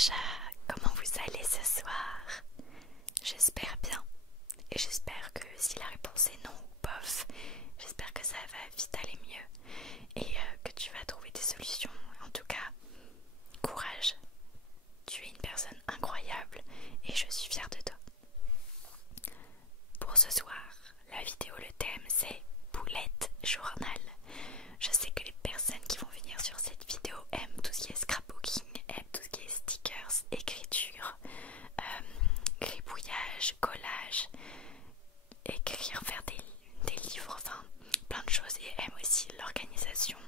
déjà, comment vous allez ce soir? J'espère bien. Et j'espère que si la réponse est non ou bof, j'espère que ça va vite aller mieux et que tu vas trouver des solutions. En tout cas, courage. Tu es une personne incroyable et je suis fière de toi. Pour ce soir, la vidéo, le thème c'est Boulette Journal. Je sais que les personnes qui vont venir sur cette vidéo aiment tout ce qui est scrapbooking, aiment tout ce qui est stickers, écriture, gribouillage, collage, écrire, faire des livres, enfin plein de choses, et aiment aussi l'organisation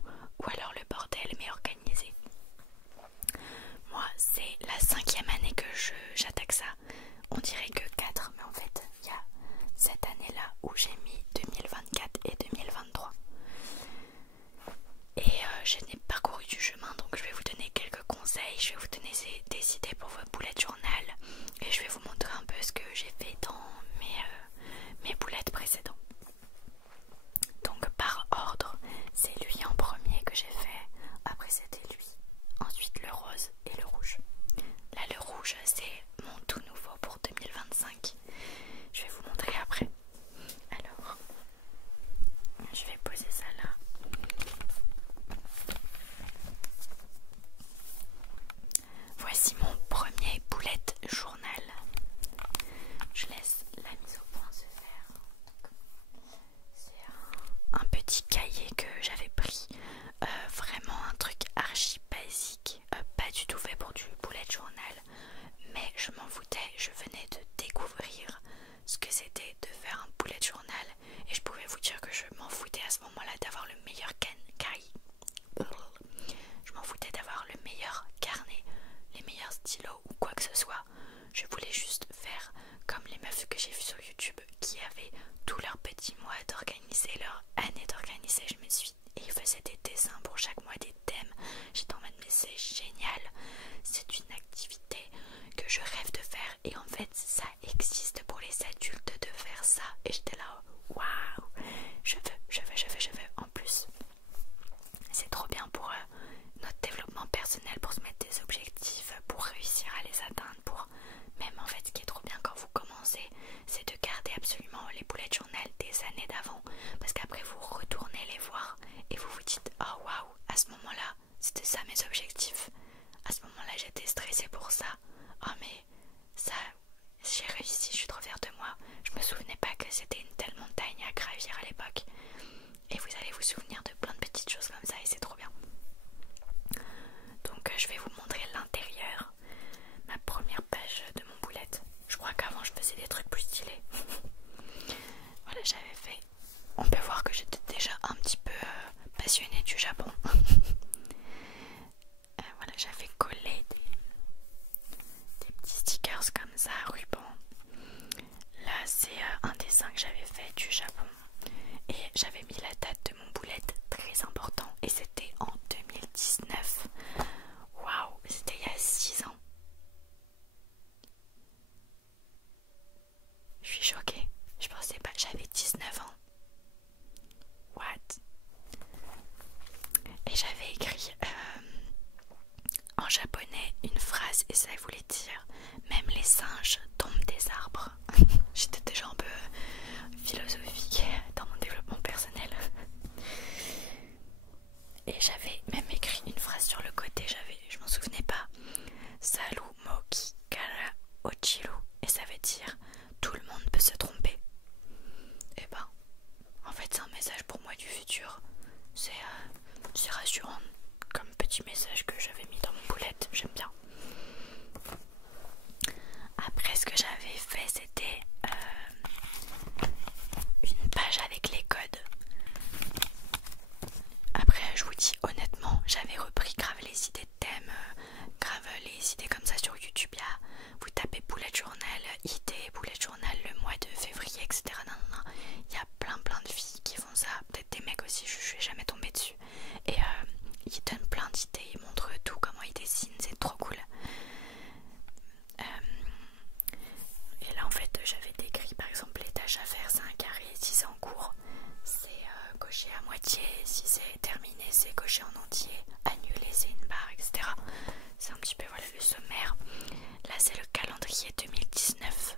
ou alors le bordel mais organisé. Moi c'est la 5e année que j'attaque ça. On dirait que 4, mais en fait il y a cette année là où j'ai mis 2024 et 2023. Et je n'ai parcouru du chemin, donc je vais vous donner quelques conseils, je vais vous donner des idées pour votre bullet journal et je vais vous montrer un peu ce que j'ai fait dans mes bullets précédents. Donc par ordre, c'est lui en premier que j'ai fait, après c'était lui, ensuite le rose et le rouge. Là le rouge c'est mon tout nouveau pour 2025, je vais vous montrer après. Alors, je vais poser ça là. Voici mon premier bullet journal. Je laisse la mise au point se faire. C'est un petit cahier que j'avais pris, vraiment un truc archi basique, pas du tout fait pour du bullet journal, mais je m'en foutais, je venais de découvrir ce que c'était de faire un bullet journal et je pouvais vous dire que je m'en foutais à ce moment-là d'avoir le meilleur je m'en foutais d'avoir le meilleur carnet, les meilleurs stylos ou quoi que ce soit. Je voulais juste faire comme les meufs que j'ai vues sur YouTube qui avaient tous leurs petits mois d'organiser, leur année d'organiser. Je me suis et ils faisaient des dessins pour chaque mois, des thèmes. J'étais en mode mais c'est génial, c'est une activité que je rêve de faire et en fait ça existe pour les adultes de faire ça. Et j'étais là waouh, je veux. En plus c'est trop bien pour notre développement personnel, pour se mettre des objectifs, pour réussir à les atteindre, pour même en fait ce qui est trop bien quand vous commencez, c'est de garder absolument les bullet journal des années d'avant, parce qu'après vous retournez les voir et vous vous dites oh waouh, à ce moment là c'était ça mes objectifs, à ce moment là j'étais stressée pour ça, oh mais ça j'ai réussi, je suis trop fière de moi, je me souvenais pas que c'était une telle montagne à gravir à l'époque. Et vous allez vous souvenir de plein de petites choses comme ça et c'est trop bien. Donc je vais vous montrer l'intérieur, ma première page de mon bullet. Je crois qu'avant je faisais des trucs plus stylés. Voilà, j'avais fait. On peut voir que j'étais déjà un petit peu passionnée du Japon. Voilà, j'avais collé des petits stickers comme ça, ruban. Là c'est un dessin que j'avais fait du Japon. Et j'avais mis la date de mon bullet très important et c'était en 2019. Waouh, c'était il y a 6 ans. Je suis choquée, je pensais pas, j'avais 19 ans. What? Et j'avais écrit en japonais une phrase et ça voulait dire même les singes tombent des arbres. J'étais déjà un peu philosophique dans mon développement personnel. Et j'avais même écrit une phrase sur le côté, je m'en souvenais pas. Salu moki kara ochiru. Et ça veut dire tout le monde peut se tromper. Et ben, en fait c'est un message pour moi du futur. C'est rassurant comme petit message que j'avais mis dans mon bullet, j'aime bien. Après ce que j'avais fait c'était une page avec les codes. Après je vous dis honnêtement, j'avais repris grave les idées de thèmes, grave les idées comme ça sur YouTube. Vous tapez bullet journal, idée, bullet journal le mois de février, etc. Il y a plein de filles qui font ça, peut-être des mecs aussi, je suis jamais tombée dessus. Et ils donnent plein d'idées, ils montrent tout, comment ils dessinent, c'est trop cool. Et là en fait j'avais décrit par exemple les tâches à faire, c'est un carré, si c'est en cours c'est coché à moitié, si c'est terminé c'est coché en entier, annulé c'est une barre, etc. C'est un petit peu voilà le sommaire. c'est le calendrier 2019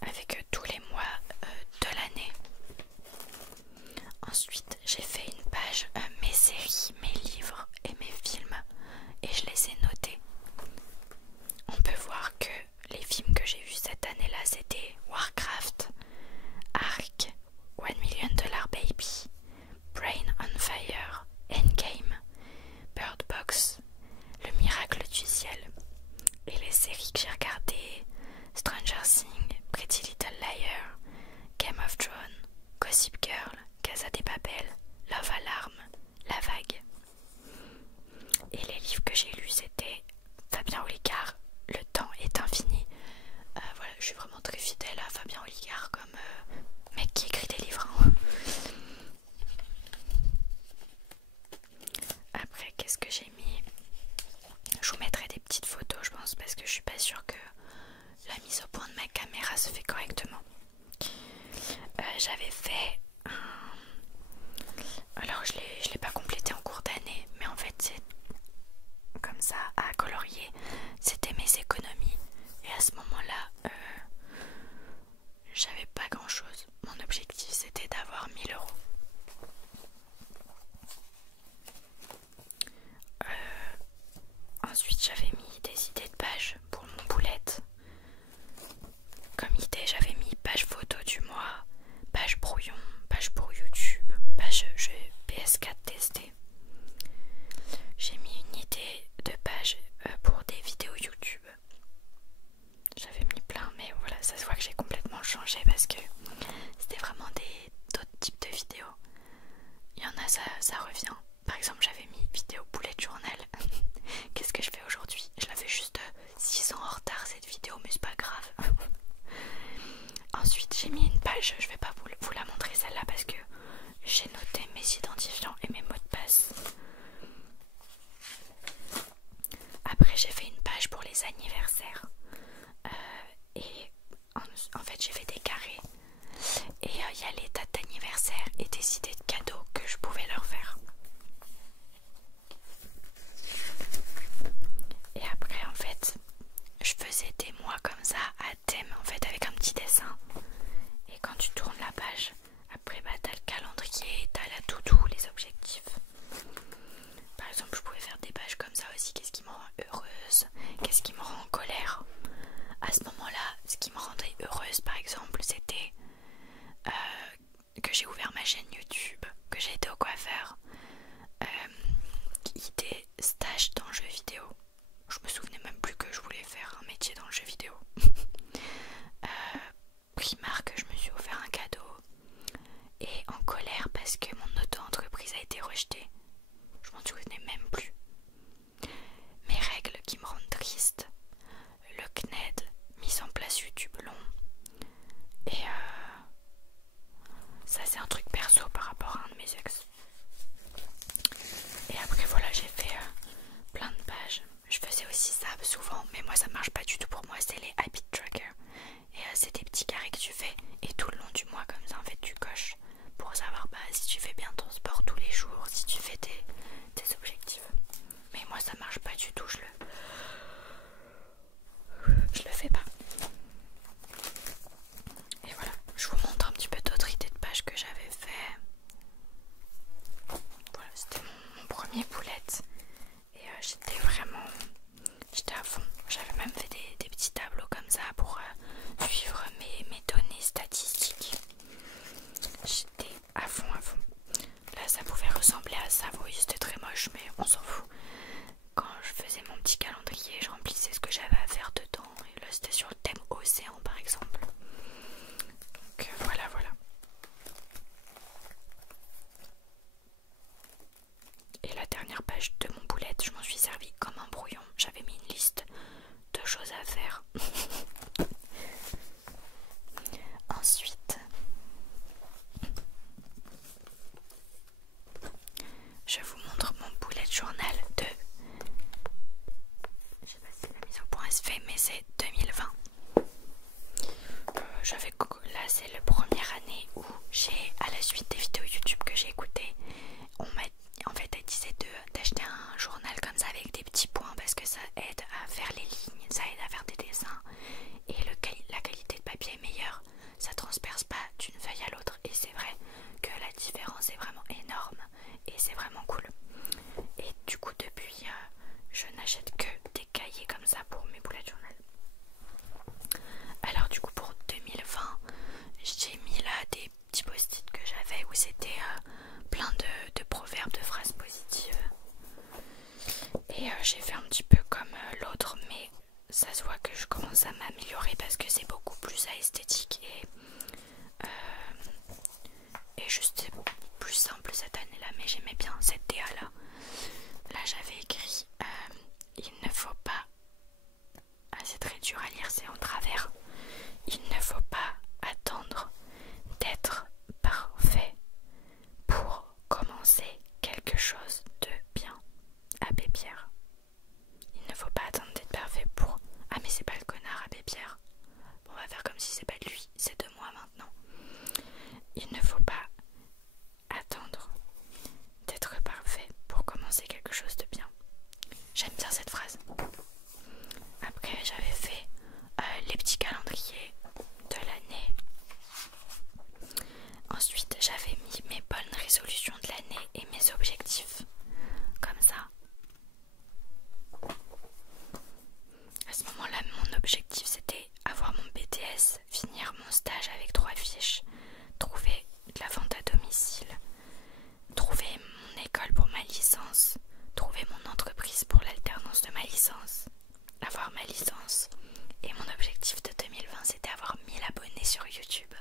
avec tous les mois de l'année. Ensuite, j'ai fait une page mes séries, mes livres et mes films et je les ai notés. On peut voir que les films que j'ai vus cette année-là, c'était Warcraft, Ark, One Million Dollar Baby, Brain on Fire, Endgame, Bird Box, Le Miracle du Ciel. Et les séries que j'ai regardées, Stranger Things, Pretty Little Liars, Game of Thrones, Gossip Girl, Casa de Papel, Love Alarm, La Vague. Et les livres que j'ai lus, c'était Fabien Olicard, Le temps est infini. Voilà, je suis vraiment très fidèle à Fabien Olicard comme mec qui écrit des livres. Hein. Après, qu'est-ce que j'ai mis? Je vous mettrai des petites photos, je pense, parce que je suis pas sûre que la mise au point de ma caméra se fait correctement. J'avais fait alors je l'ai pas complété en cours d'année, mais en fait c'est comme ça à colorier, c'était mes économies. Et à ce moment-là, j'avais pas grand-chose. Mon objectif c'était d'avoir 1000 euros. Ensuite j'avais mis des idées de pages pour mon boulette. Comme idée j'avais mis page photo du mois, page brouillon, page pour YouTube, page jeu PS4 testé. J'ai mis une idée de page pour des vidéos YouTube. J'avais mis plein, mais voilà, ça se voit que j'ai complètement changé parce que c'était vraiment d'autres types de vidéos. Il y en a, ça revient. Par exemple, j'avais mis vidéo bullet journal. Qu'est-ce que je fais aujourd'hui? Je la fais juste 6 ans en retard cette vidéo, mais c'est pas grave. Ensuite, j'ai mis une page, je vais pas vous la montrer celle-là parce que j'ai noté mes identifiants et mes mots de passe. Après, j'ai fait une page pour les anniversaires. Et en fait, j'ai fait des carrés. Et il y a les dates d'anniversaire et des idées de cadeaux que je pouvais leur faire. Et après, en fait, je faisais des mois comme ça à thème, en fait, avec un petit dessin. Et quand tu tournes la page, après, bah, t'as le calendrier, t'as la to-do, les objectifs. Par exemple, je pouvais faire des pages comme ça aussi. Qu'est-ce qui me rend heureuse? Qu'est-ce qui me rend en colère? À ce moment-là, ce qui me rendait heureuse, par exemple, c'était que j'ai ouvert ma chaîne YouTube, que j'ai été au coiffeur, idée stage dans le jeu vidéo. Je me souvenais même plus que je voulais faire un métier dans le jeu vidéo. Primark, je me suis offert un cadeau. Et en colère parce que mon auto-entreprise a été rejetée. Je m'en souvenais même plus. Mes règles qui me rendent triste. Le CNED, mise en place YouTube long. Et ça c'est un truc perso par rapport à un de mes ex. Et après voilà, j'ai fait plein de pages. Je faisais aussi ça souvent, mais moi ça marche pas du tout pour moi, c'est les habit tracker. Et c'est des petits carrés que tu fais et tout le long du mois comme ça en fait tu coches pour savoir bah, si tu fais bien ton sport tous les jours, si tu fais tes objectifs. Mais moi ça marche pas du tout, je le fais pas. Et voilà, je vous montre un petit peu d'autres idées de pages que j'avais fait. Voilà, c'était mon premier boulette. Et j'étais à fond. J'avais même fait des petits tableaux comme ça pour suivre mes données statistiques. J'étais à fond. Là ça pouvait ressembler à ça, vous voyez c'était très moche mais on s'en fout. Quand je faisais mon petit calendrier, je remplissais ce que j'avais à faire dedans. Et là c'était sur le thème océan par exemple. Donc voilà. Et la dernière page de mon boulette, je m'en suis servi comme un brouillon. J'avais mis une liste de choses à faire. Ensuite, je vous montre mon bullet journal de... Je sais pas si la mise au point se fait, mais c'est 2020. Là c'est la première année où j'ai, à la suite des vidéos YouTube que j'ai écoutées, en fait elle disait d'acheter un journal comme ça avec des petits points parce que ça aide à Et j'ai fait un petit peu comme l'autre, mais ça se voit que je commence à m'améliorer parce que c'est beaucoup plus esthétique et juste c'est plus simple cette année-là. Mais j'aimais bien cette DA-là. Là j'avais écrit il ne faut pas... Ah, c'est très dur à lire, c'est en travers. Il ne faut pas attendre d'être parfait pour commencer quelque chose de bien. Abbé Pierre. Il ne faut pas attendre d'être parfait pour... Ah mais c'est pas le connard Abbé Pierre. Bon, on va faire comme si c'est pas de lui, c'est de moi maintenant. Il ne faut pas attendre d'être parfait pour commencer quelque chose de bien. J'aime bien cette phrase. Après j'avais fait les petits calendriers de l'année. Ensuite j'avais mis mes bonnes résolutions de l'année et mes objectifs. Comme ça. À ce moment-là, mon objectif c'était avoir mon BTS, finir mon stage avec 3 fiches, trouver de la vente à domicile, trouver mon école pour ma licence, trouver mon entreprise pour l'alternance de ma licence, avoir ma licence. Et mon objectif de 2020 c'était avoir 1000 abonnés sur YouTube.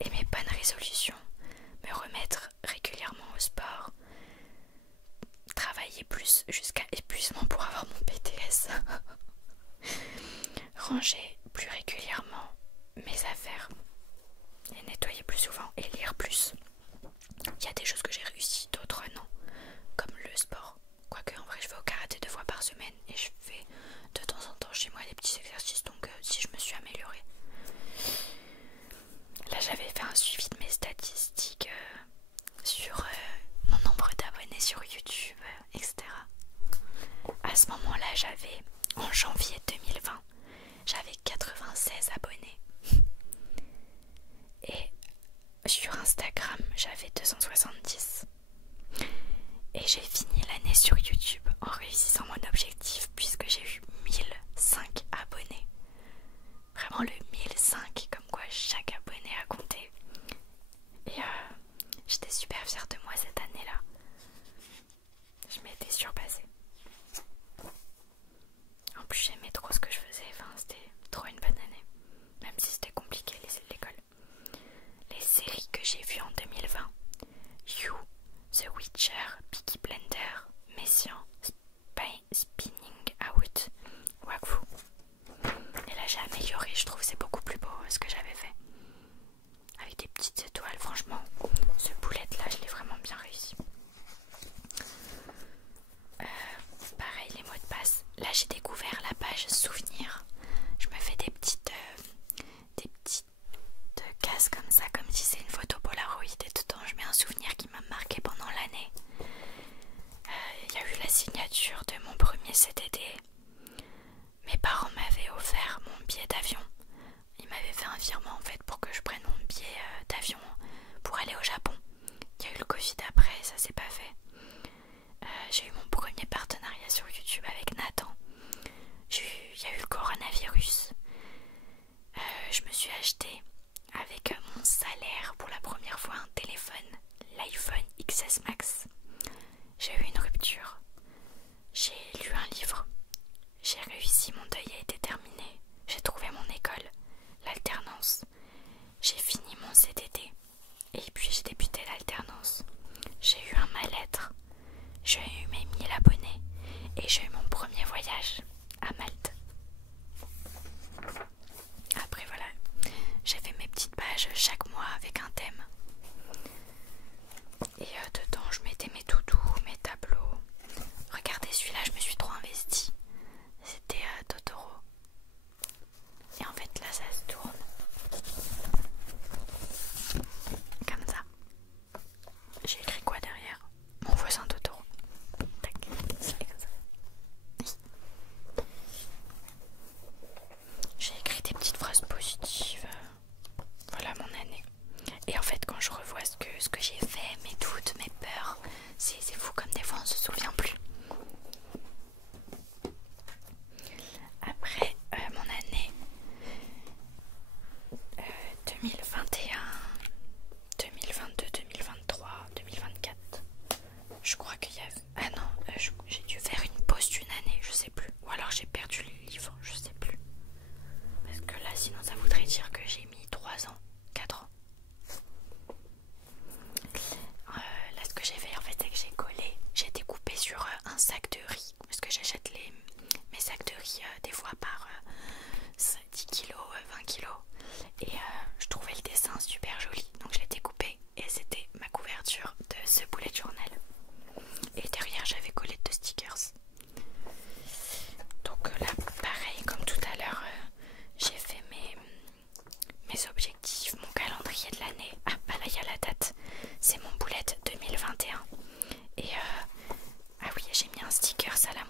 Et mes bonnes résolutions, me remettre régulièrement au sport, travailler plus jusqu'à épuisement pour avoir mon BTS, ranger plus régulièrement mes affaires et nettoyer plus souvent et lire plus. Il y a des choses que j'ai réussi, d'autres non, comme le sport. Quoique en vrai je vais au karaté 2 fois par semaine et je fais de temps en temps chez moi des petits exercices, donc si je me suis améliorée. Là j'avais fait un suivi de mes statistiques sur mon nombre d'abonnés sur YouTube, etc. À ce moment-là j'avais, en janvier 2020, j'avais 96 abonnés. Et sur Instagram j'avais 270. Et j'ai fini l'année sur YouTube en réussissant mon objectif puisque j'ai eu 1005 abonnés. Vraiment le 1005, comme quoi chaque abonné a compté. Et j'étais super fière de moi cette année-là. Je m'étais surpassée. En plus j'aimais trop ce que je faisais, enfin c'était trop une bonne année. Même si c'était compliqué l'école. Les séries que j'ai vues en 2020: You, The Witcher, Peaky Blender, Messian, Spinning Out, Wakfu. Et là j'ai amélioré, je trouve c'est beaucoup plus beau ce que j'avais fait. Avec des petites étoiles, franchement, ce boulette là je l'ai vraiment bien réussi. Pareil les mots de passe. Là j'ai découvert la page souvenirs. Je me fais des petites cases comme ça, comme si c'est une photo Polaroid, et dedans je mets un souvenir qui m'a marqué pendant l'année. Il y a eu la signature de mon premier CDD. Mes parents m'avaient offert mon billet d'avion. Ils m'avaient fait un virement en fait pour que je prenne mon billet d'avion pour aller au Japon. Il y a eu le Covid après, ça s'est pas fait. J'ai eu mon premier partenariat sur YouTube avec Nathan. Il y a eu le coronavirus. Je me suis acheté avec mon salaire pour la première fois un téléphone, l'iPhone XS Max. J'ai eu une rupture. J'ai lu un livre. J'ai réussi, mon deuil a été terminé. J'ai trouvé mon école, l'alternance. J'ai fini mon CDD. Et puis j'ai débuté l'alternance. J'ai eu un mal-être. J'ai eu mes 1000 abonnés. Et j'ai eu mon premier voyage à Malte. Après voilà, j'ai fait mes petites pages chaque mois avec un thème. Et dedans je mettais mes doudous, mes tableaux. Regardez celui-là, je me suis trop investie. C'était Totoro. Et en fait là ça se tourne comme ça. J'ai écrit quoi derrière? Mon voisin Totoro. Tac, c'est comme ça.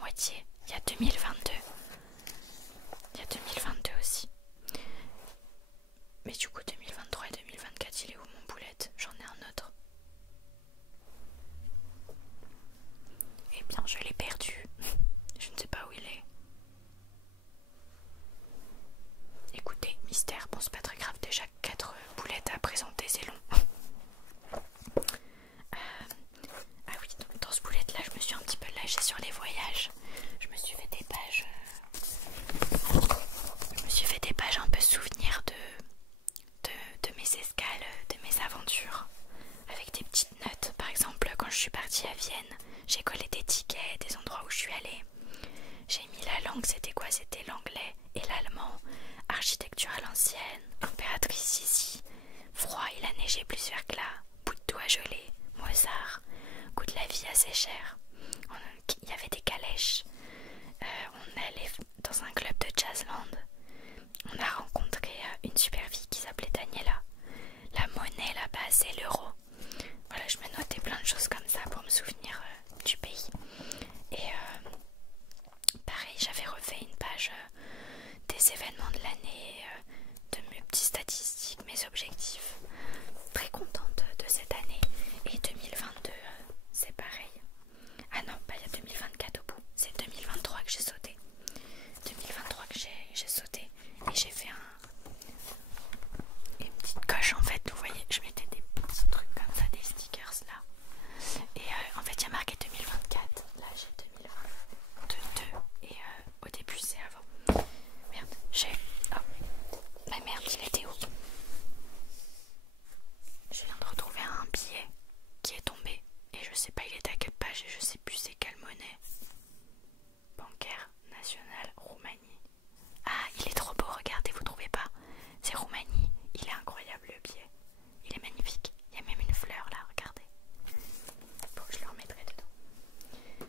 moitié. Il y a 2022. Il y a 2022 aussi. Mais du coup 2023 et 2024, il est où mon boulette? J'en ai un autre. Eh bien je l'ai perdu. Je ne sais pas où il est. Écoutez, mystère, bon c'est pas très grave, déjà 4 boulettes à présenter, c'est long. Ah oui, dans ce boulette là, je me suis un petit peu lâchée sur les voyages. Je me suis fait des pages. Je me suis fait des pages un peu souvenirs de mes escales, de mes aventures. Avec des petites notes. Par exemple, quand je suis partie à Vienne, j'ai collé des tickets des endroits où je suis allée. J'ai mis la langue, c'était quoi? C'était l'anglais et l'allemand. Architecture à l'ancienne, impératrice ici. Froid, il a neigé plus verglas. Bout de doigt gelé, Mozart. Goût de la vie assez cher. Il y avait des calèches. On allait dans un club de jazzland. On a rencontré une super fille qui s'appelait Daniela. La monnaie là-bas, c'est l'euro. Voilà, je me notais plein de choses comme ça pour me souvenir du pays. Et pareil, j'avais refait une page des événements de l'année, de mes petites statistiques, mes objectifs. Très contente de cette année. Et 2022, c'est pareil. Ah non, bah, il y a 2024 au bout. C'est 2023 que j'ai sauté. 2023 que j'ai sauté. Et j'ai fait une petite coche en fait. Vous voyez, je mettais des petits trucs comme ça, des stickers là. Et en fait, il y a marqué 2024. Là, j'ai 2022. Et au début, c'est avant. Merde, oh, ma merde, il était où? Je viens de retrouver un billet qui est tombé. Et je sais pas, il est à quelle page et je sais plus c'est quelle monnaie. Bancaire nationale Roumanie. Ah, il est trop beau, regardez, vous trouvez pas? C'est Roumanie, il est incroyable le billet. Il est magnifique, il y a même une fleur là, regardez. Bon, je le remettrai dedans.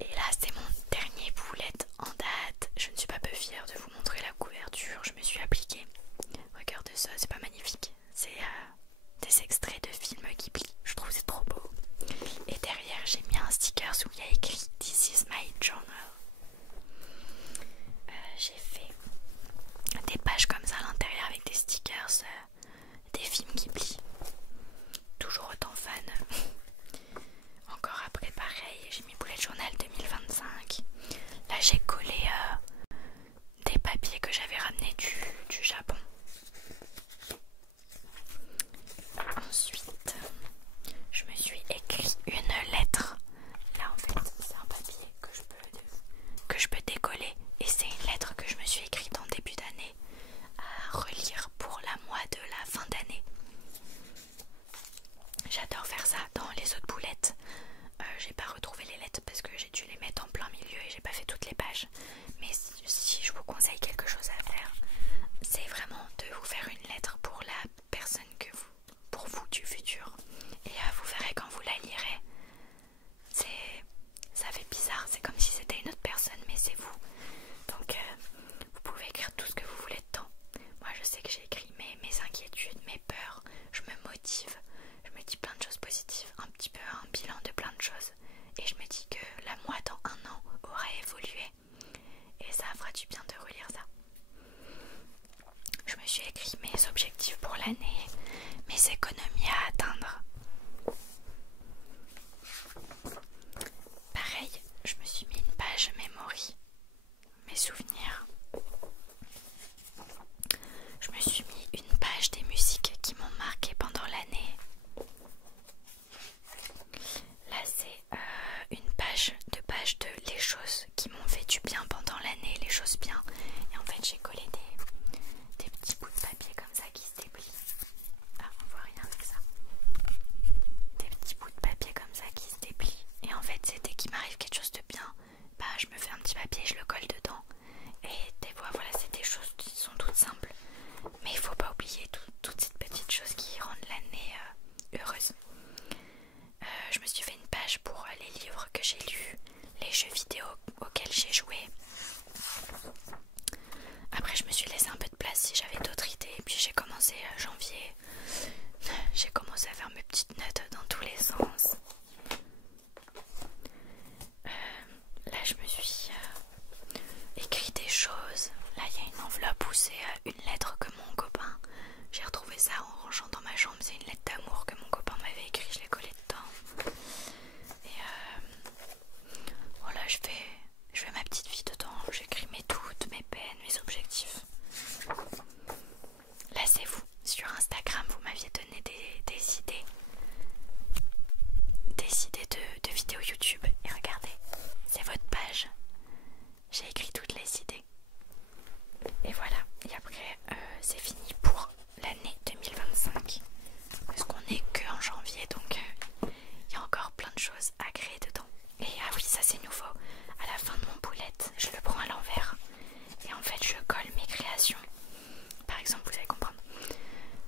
Et là, c'est mon dernier boulette en date. Je ne suis pas peu fière de vous montrer la couverture, je me suis appliquée. Regardez ça, c'est pas magnifique. C'est des extraits de films Ghibli, je trouve c'est trop beau. Et derrière, j'ai mis un sticker où il y a écrit This is my journal. J'ai fait des pages comme ça à l'intérieur avec des stickers, des films Ghibli. Toujours autant fan. Encore après, pareil, j'ai mis bullet journal 2025. Là, j'ai collé des papiers que j'avais ramenés du Japon. Ensuite, je me suis écrit une lettre. Là, en fait, c'est un papier que je peux décoller. Et c'est une lettre que je me suis écrite en début d'année à relire pour la mois de la fin d'année. J'adore faire ça dans les autres boulettes. J'ai pas retrouvé les lettres parce que j'ai dû les mettre en plein milieu et j'ai pas fait toutes les pages. Mais si je vous conseille quelque chose à faire, c'est vraiment de vous faire une lettre pour la personne pour vous du futur. Et vous verrez quand vous la lirez, ça fait bizarre, c'est comme si c'était une autre personne mais c'est vous. Donc vous pouvez écrire tout ce que vous voulez dedans. Moi je sais que j'ai écrit mes inquiétudes, mes peurs, je me motive, je me dis plein de choses positives, un petit peu un bilan de plein de choses. Et je me dis que la moi dans un an aura évolué et ça fera du bien de relire ça. je me suis écrit des choses. Là il y a une enveloppe où c'est une lettre que mon copain, j'ai retrouvé ça en rangeant dans ma chambre, c'est une lettre d'amour que mon copain m'avait écrit, je l'ai collée dedans. Et voilà, je fais ma petite vie dedans, j'écris mes doutes, mes peines, mes objectifs. Là c'est vous, sur Instagram vous m'aviez donné des idées de vidéos YouTube et regardez, c'est votre page, j'ai écrit toutes les idées et voilà. Et après c'est fini pour l'année 2025 parce qu'on est que en janvier, donc il y a encore plein de choses à créer dedans. Et ah oui, ça c'est nouveau, à la fin de mon boulette je le prends à l'envers et en fait je colle mes créations. Par exemple, vous allez comprendre,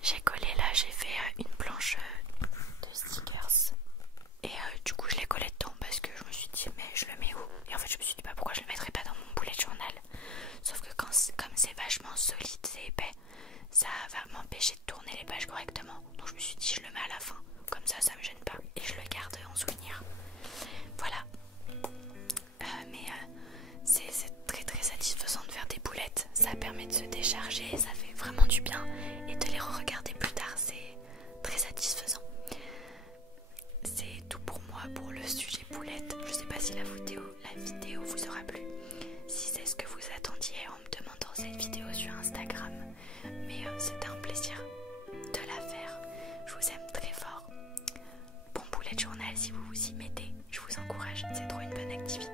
j'ai collé là, j'ai fait une planche de stickers et du coup je l'ai collé dedans parce que je me suis dit mais je le mets où, et en fait je me suis dit bah pourquoi je le mettrais pas dans mon bullet journal, sauf que comme c'est vachement solide, c'est épais, ça va m'empêcher de tourner les pages correctement, donc je me suis dit je le mets à la fin, comme ça ça me gêne pas et je le garde en souvenir. Voilà. Mais c'est très très satisfaisant de faire des boulettes, ça permet de se décharger, ça fait vraiment du bien, et de les re-regarder plus tard c'est très satisfaisant. C'est tout pour moi pour le sujet boulette. Je sais pas si la vidéo vous aura plu, si c'est ce que vous attendiez en me demandant cette vidéo sur Instagram, mais c'était un plaisir de la faire. Je vous aime très fort. Bon bullet journal si vous vous y mettez, je vous encourage, c'est trop une bonne activité.